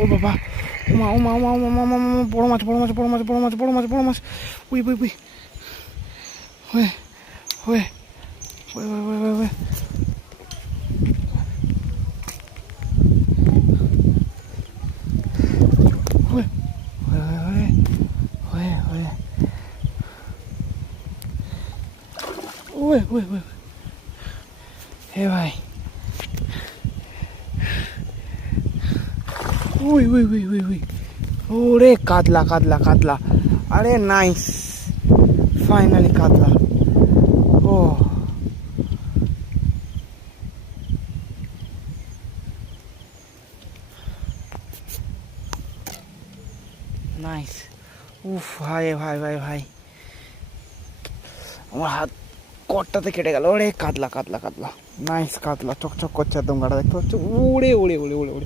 ও বাবা, ওমা ওমা ওমা ওমা ওমা ওমা ওমা, বড় মাছ বড় মাছ বড় মাছ বড় মাছ বড় মাছ বড় মাছ, উই উই উই, হয়ে হয়ে হয়ে হয়ে হয়ে হয়ে ওয়ে ওয়ে ওয়ে, হে ভাই, we we we we we, ওরে কাতলা কাতলা কাতলা, আরে নাইস, ফাইনালি কাতলা। ও নাইস, উফ ভাই ভাই ভাই ভাই, আমার হাত কটটাতে কেটে গেল। ওরে কাতলা কাতলা কাতলা, নাইস কাতলা, চকচক করছে একদম, গাড়া দেখতে পাচ্ছ, উড়ে উড়ে উড়ে উড়ে উড়ে।